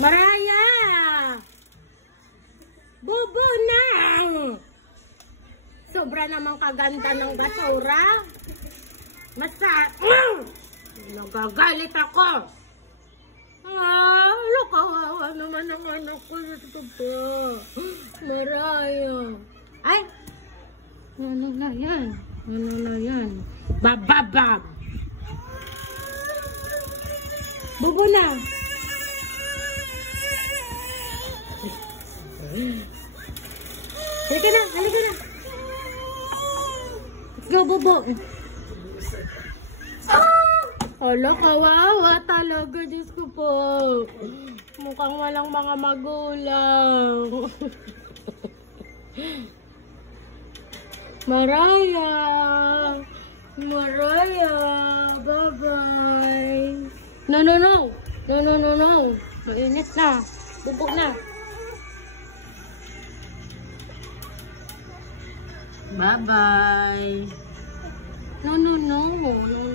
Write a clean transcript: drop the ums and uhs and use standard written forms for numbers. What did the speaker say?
Maraya! Bubo na! Sobra namang kaganda ng basura. Nagagalit ako. Kawawa naman ang anak ko. Ito po. Maraya. Ay! Ano na yan? Ano na yan? Bababab! Bubo na! Halika na! Halika na! Let's go, Bubo! Hala, kawawa talaga. Diyos ko po. Mukhang walang mga magulang. Maraya! Maraya! Bye-bye! No, no, no! No, no, no, no! Mainit na! Bubo na! Bye-bye! No, no, no! No,